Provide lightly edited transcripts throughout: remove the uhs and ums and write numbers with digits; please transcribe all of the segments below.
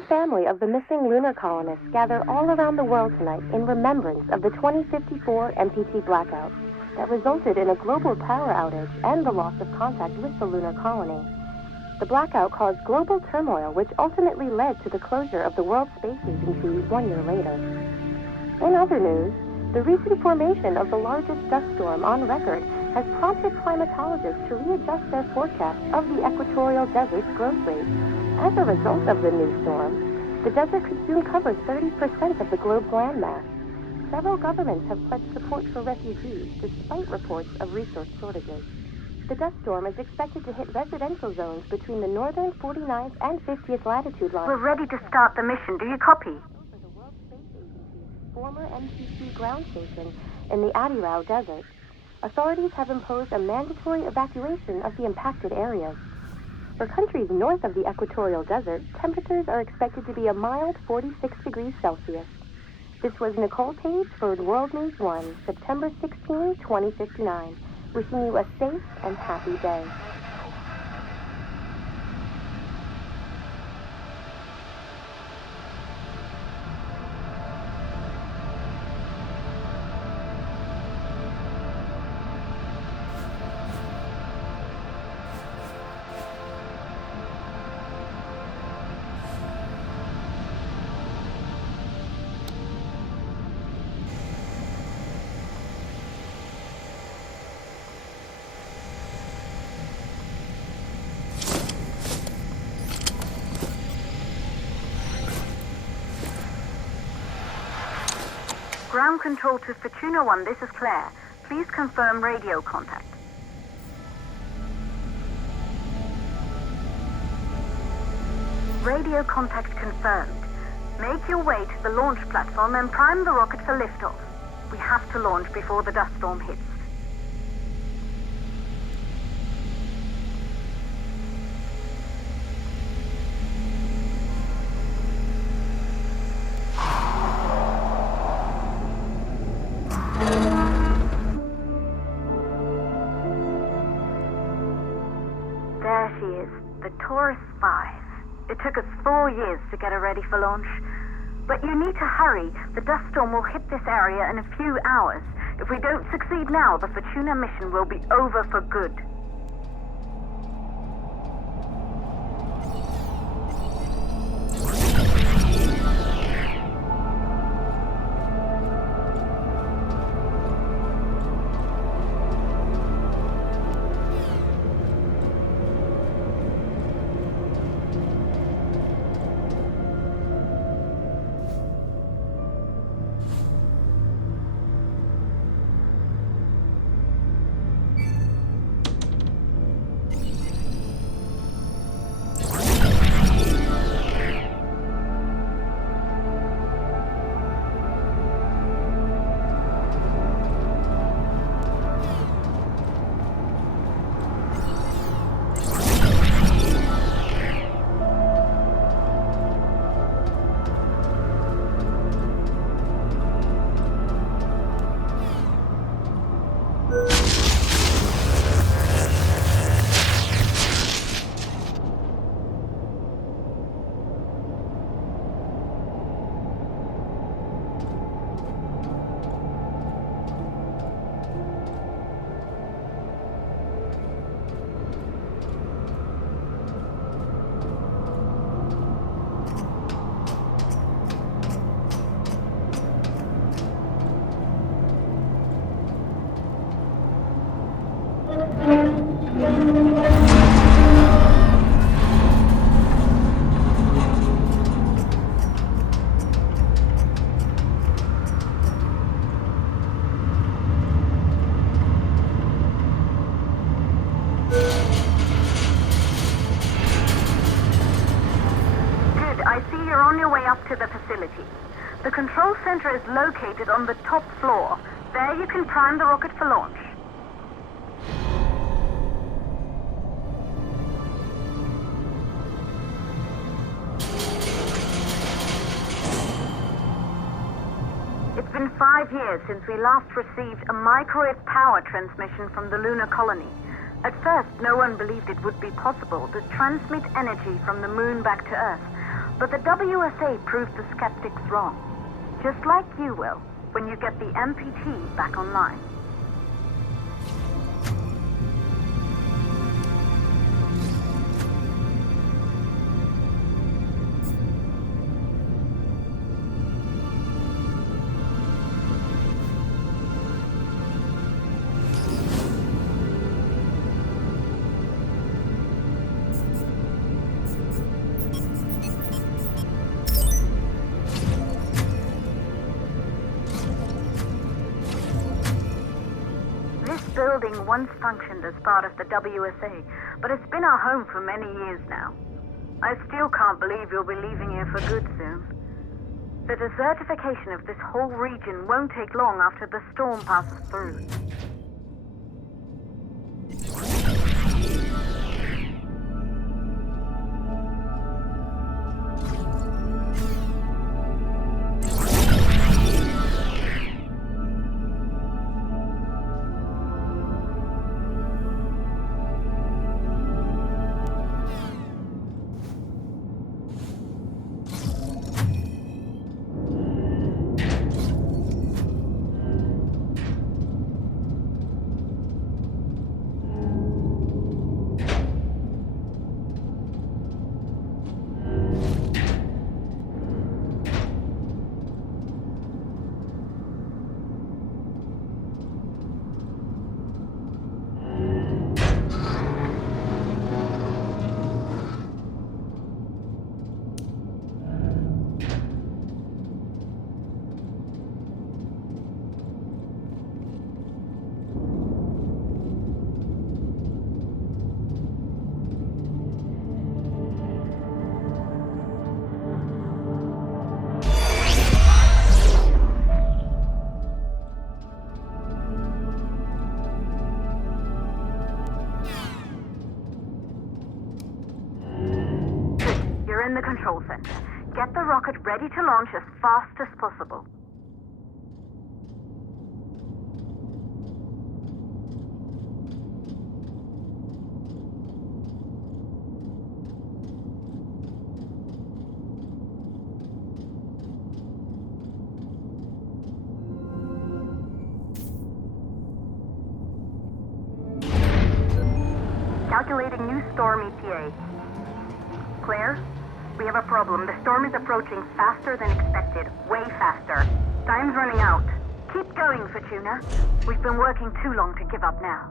and family of the missing lunar colonists gather all around the world tonight in remembrance of the 2054 MPT blackout that resulted in a global power outage and the loss of contact with the lunar colony. The blackout caused global turmoil, which ultimately led to the closure of the World Space Agency 1 year later. In other news, the recent formation of the largest dust storm on record has prompted climatologists to readjust their forecast of the equatorial desert's growth rate. As a result of the new storm, the desert could soon cover 30% of the globe's landmass. Several governments have pledged support for refugees, despite reports of resource shortages. The dust storm is expected to hit residential zones between the northern 49th and 50th latitude lines. We're ready to start the mission. Do you copy? Over the World Space Agency's former MTC ground station in the Adirau Desert. Authorities have imposed a mandatory evacuation of the impacted areas. For countries north of the equatorial desert, temperatures are expected to be a mild 46 degrees Celsius. This was Nicole Page for World News 1, September 16, 2059. Wishing you a safe and happy day. Ground control to Fortuna 1, this is Claire. Please confirm radio contact. Radio contact confirmed. Make your way to the launch platform and prime the rocket for liftoff. We have to launch before the dust storm hits. There she is, the Taurus 5. It took us 4 years to get her ready for launch. But you need to hurry. The dust storm will hit this area in a few hours. If we don't succeed now, the Fortuna mission will be over for good. To the facility. The control center is located on the top floor. There you can prime the rocket for launch. It's been 5 years since we last received a microwave power transmission from the lunar colony. At first, no one believed it would be possible to transmit energy from the moon back to Earth. But the WSA proved the skeptics wrong. Just like you will when you get the MPT back online. Building once functioned as part of the WSA, but it's been our home for many years now. I still can't believe you'll be leaving here for good soon. The desertification of this whole region won't take long after the storm passes through. In the control center. Get the rocket ready to launch as fast as possible. Calculating new storm ETA. Claire? We have a problem. The storm is approaching faster than expected. Way faster. Time's running out. Keep going, Fortuna. We've been working too long to give up now.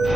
Okay,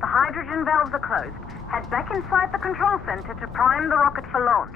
the hydrogen valves are closed. Head back inside the control center to prime the rocket for launch.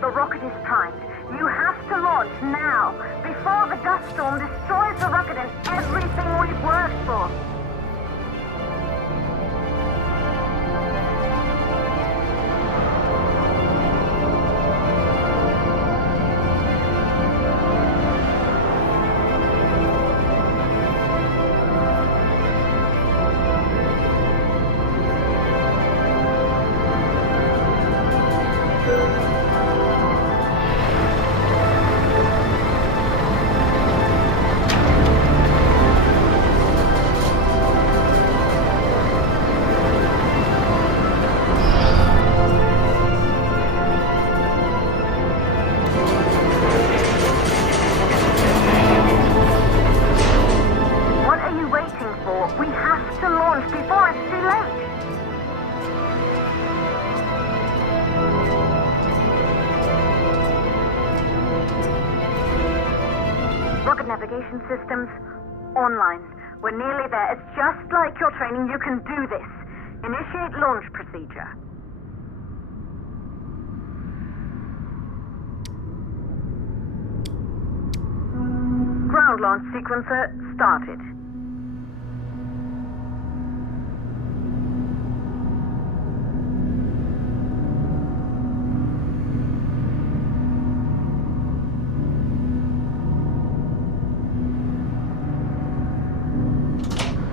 The rocket is primed. You have to launch now, before the dust storm destroys the rocket and everything we've worked for. We have to launch before it's too late. Rocket navigation systems online. We're nearly there. It's just like your training. You can do this. Initiate launch procedure. Ground launch sequencer started.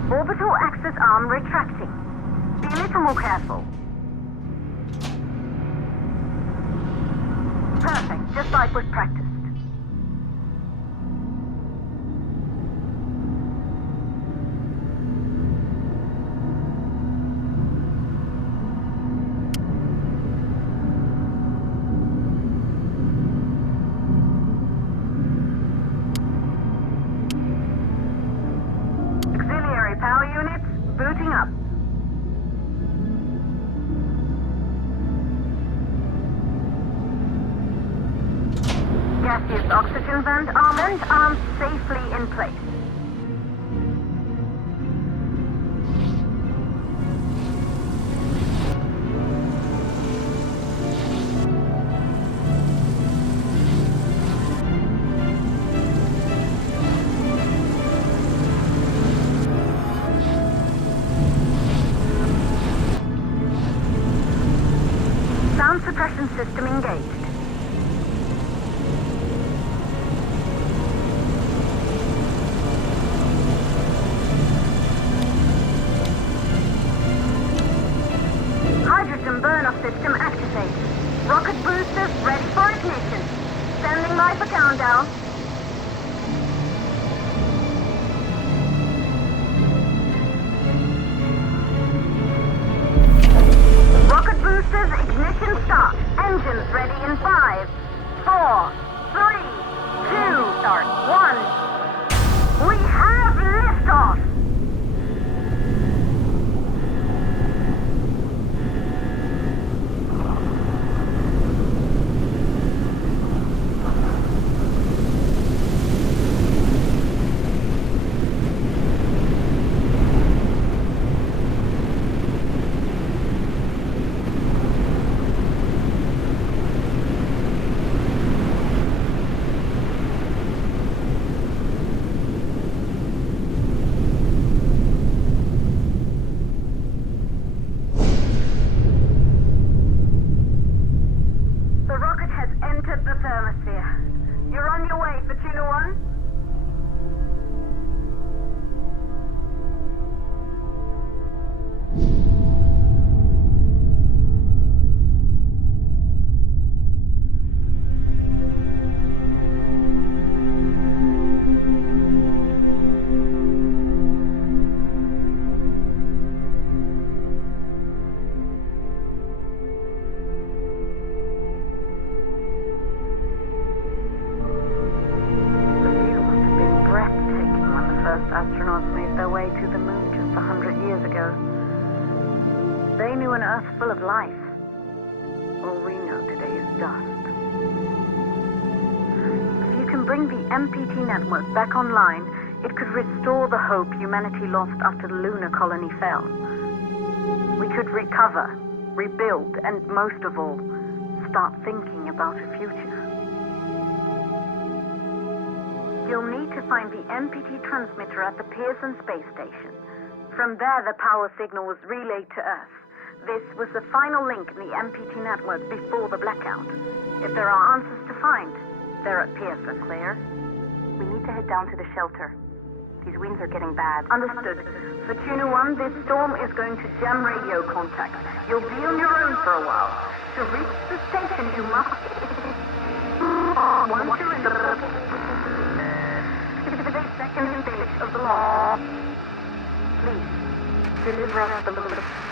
Orbital axis arm retracting. Be a little more careful. Perfect, just like was practiced. Power units booting up. Gaseous oxygen vent arms safely in place. Sound suppression system engaged. Hydrogen burn-off system activated. Rocket boosters ready for ignition. Standing by for countdown. Rocket boosters ignition start. Engines ready in 5, 4, 3, 2, start 1. We have liftoff! They knew an Earth full of life. All we know today is dust. If you can bring the MPT network back online, it could restore the hope humanity lost after the lunar colony fell. We could recover, rebuild, and most of all, start thinking about a future. You'll need to find the MPT transmitter at the Pearson space station. From there, the power signal was relayed to Earth. This was the final link in the MPT network before the blackout. If there are answers to find, they're at Pearson. Claire, we need to head down to the shelter. These winds are getting bad. Understood. For Tuna 1, this storm is going to jam radio contact. You'll be on your own for a while. To reach the station, you must... Once you're in the... 58 seconds of the law. Please, deliver us the look.